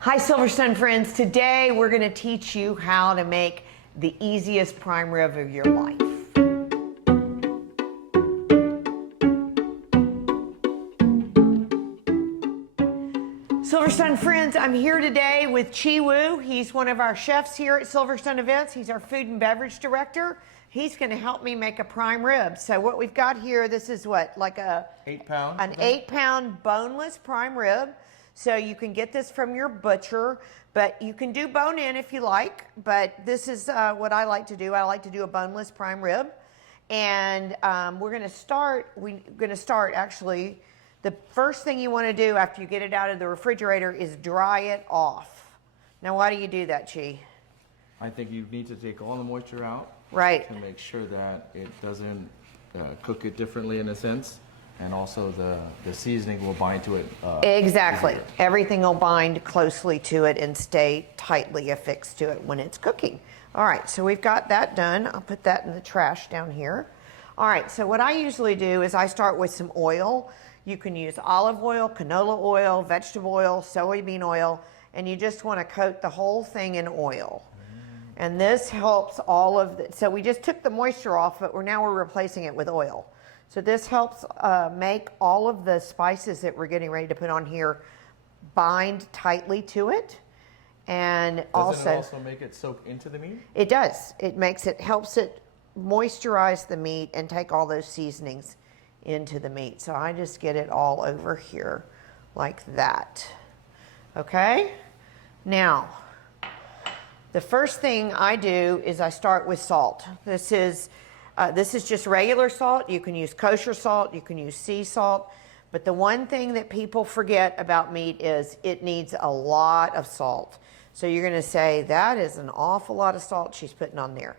Hi Silverstone friends, today we're going to teach you how to make the easiest prime rib of your life. Silverstone friends, I'm here today with Chi Wu. He's one of our chefs here at Silverstone Events. He's our food and beverage director. He's going to help me make a prime rib. So what we've got here, this is what, like a 8-pound? An 8-pound boneless prime rib. So you can get this from your butcher, but you can do bone in if you like. But this is what I like to do. I like to do a boneless prime rib. And we're going to start actually. The first thing you want to do after you get it out of the refrigerator is dry it off. Now, why do you do that, Chi? I think you need to take all the moisture out. Right. To make sure that it doesn't cook it differently in a sense. And also the seasoning will bind to it. Exactly. Easier. Everything will bind closely to it and stay tightly affixed to it when it's cooking. All right, so we've got that done. I'll put that in the trash down here. All right, so what I usually do is I start with some oil. You can use olive oil, canola oil, vegetable oil, soybean oil, and you just want to coat the whole thing in oil. And this helps all of the, so we just took the moisture off, but now we're replacing it with oil. So this helps make all of the spices that we're getting ready to put on here bind tightly to it. And Does it also make it soak into the meat? It does. It helps it moisturize the meat and take all those seasonings into the meat. So I just get it all over here like that. Okay? Now, the first thing I do is I start with salt. This is just regular salt. You can use kosher salt. You can use sea salt. But the one thing that people forget about meat is it needs a lot of salt. So you're going to say, that is an awful lot of salt she's putting on there.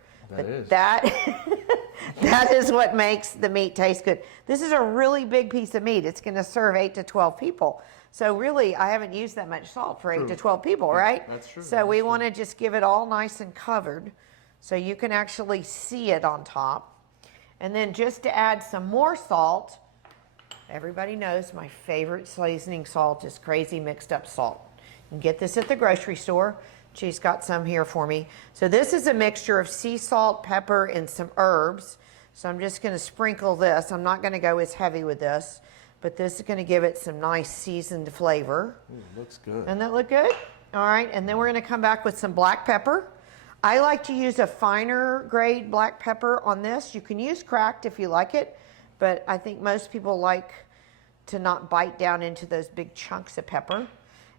That is what makes the meat taste good. This is a really big piece of meat. It's going to serve 8 to 12 people. So really, I haven't used that much salt for 8 to 12 people, right? That's true. So we want to just give it all nice and covered so you can actually see it on top. And then just to add some more salt, everybody knows my favorite seasoning salt is crazy mixed up salt. You can get this at the grocery store. She's got some here for me. So this is a mixture of sea salt, pepper, and some herbs. So I'm just going to sprinkle this. I'm not going to go as heavy with this, but this is going to give it some nice seasoned flavor. Ooh, looks good. Doesn't that look good? All right, and then we're going to come back with some black pepper. I like to use a finer grade black pepper on this. You can use cracked if you like it, but I think most people like to not bite down into those big chunks of pepper.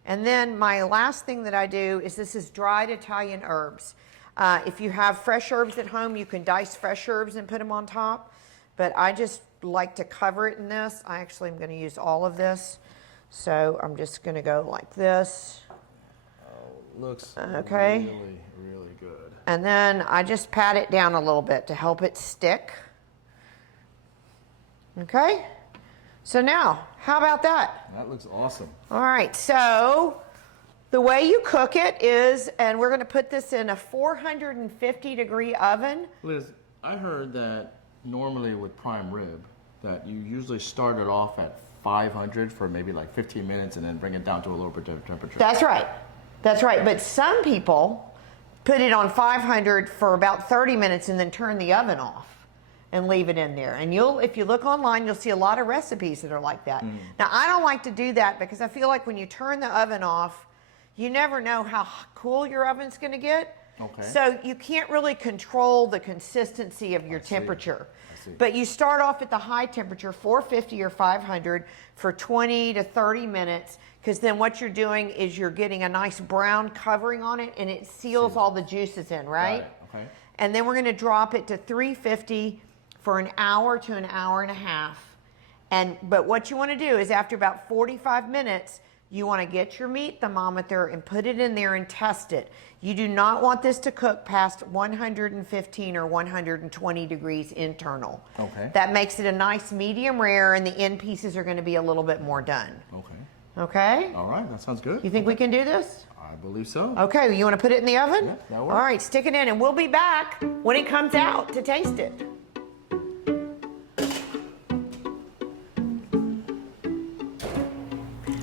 And then my last thing that I do is this is dried Italian herbs. If you have fresh herbs at home, you can dice fresh herbs and put them on top. But I just like to cover it in this. I actually am going to use all of this. So I'm just going to go like this. Oh, looks okay. Really, really good. And then I just pat it down a little bit to help it stick. Okay? So now, how about that? That looks awesome. All right, so the way you cook it is, and we're going to put this in a 450-degree oven. Liz, I heard that normally with prime rib, that you usually start it off at 500 for maybe like 15 minutes and then bring it down to a lower temperature. That's right. That's right. But some people put it on 500 for about 30 minutes and then turn the oven off and leave it in there. And if you look online, you'll see a lot of recipes that are like that. Now, I don't like to do that because I feel like when you turn the oven off, you never know how cool your oven's going to get. Okay. So you can't really control the consistency of your temperature. I see. But you start off at the high temperature, 450 or 500, for 20 to 30 minutes, because then what you're doing is you're getting a nice brown covering on it, and it seals all the juices in, right? Okay. And then we're going to drop it to 350 for an hour to an hour and a half. But what you want to do is after about 45 minutes, you want to get your meat thermometer and put it in there and test it. You do not want this to cook past 115 or 120 degrees internal. Okay. That makes it a nice medium rare, and the end pieces are going to be a little bit more done. Okay. Okay? All right, that sounds good. You think we can do this? I believe so. Okay, you want to put it in the oven? Yeah, that works. All right, stick it in, and we'll be back when it comes out to taste it.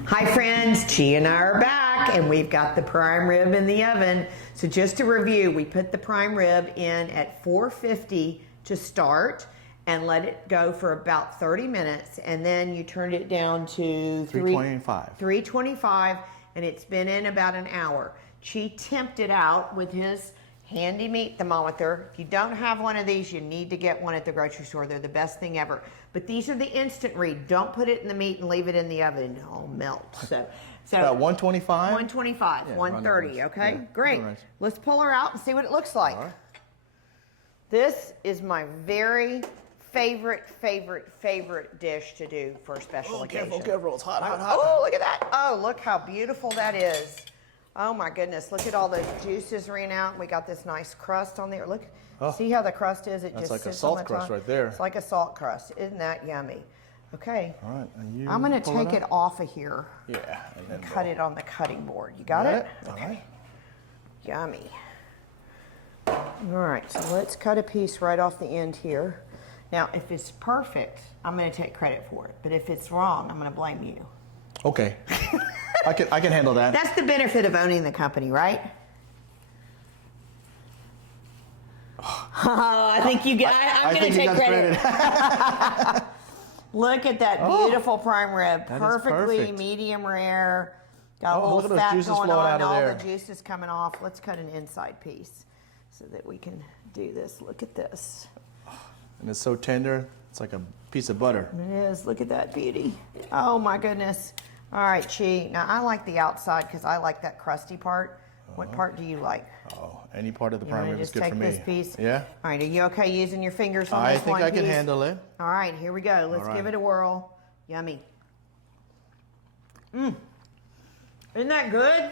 Hi friends, Chi and I are back, back and we've got the prime rib in the oven. So just to review, we put the prime rib in at 450 to start and let it go for about 30 minutes. And then you turned it down to 325, and it's been in about an hour. Chi temped it out with his handy meat thermometer. If you don't have one of these, you need to get one at the grocery store. They're the best thing ever. But these are the instant read. Don't put it in the meat and leave it in the oven. It'll melt. So about 125? 125, Yeah, 130, okay? yeah. Great. All right. Let's pull her out and see what it looks like. All right. This is my very favorite dish to do for a special occasion. Careful, it's hot, hot, hot. Oh, look at that. Oh, look how beautiful that is. Oh my goodness, look at all the juices ran out. We got this nice crust on there. Look, see how the crust is? It That's just like a sits salt on the crust top. right there. It's like a salt crust. Isn't that yummy? Okay. All right, and you I'm gonna pull take it out? off of here. Yeah, and then Cut it on the cutting board. You got it? All right. Yummy. All right, so let's cut a piece right off the end here. Now, if it's perfect, I'm going to take credit for it. But if it's wrong, I'm going to blame you. Okay. I can handle that. That's the benefit of owning the company, right? Oh, I think you get. I'm going to take credit. Look at that beautiful prime rib, That is perfectly perfect. medium rare. Got a look little at those fat juices going flowing on, out of all there. the juices coming off. Let's cut an inside piece so that we can do this. Look at this. And it's so tender, it's like a piece of butter. It is. Look at that beauty. Oh my goodness. All right, Chi. Now I like the outside because I like that crusty part. What part do you like? Oh, any part of the You prime want to rib is just good take for me. this piece? Yeah. All right. Are you okay using your fingers on I this think one I can piece? handle it. All right. Here we go. Let's All give right. it a whirl. Yummy. Isn't that good?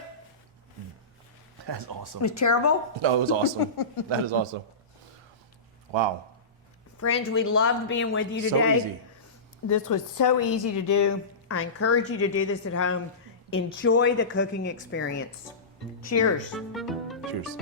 That's awesome. It was terrible. No, it was awesome. That is awesome. Wow. Friends, we loved being with you So today. easy. This was so easy to do. I encourage you to do this at home. Enjoy the cooking experience. Cheers. Cheers.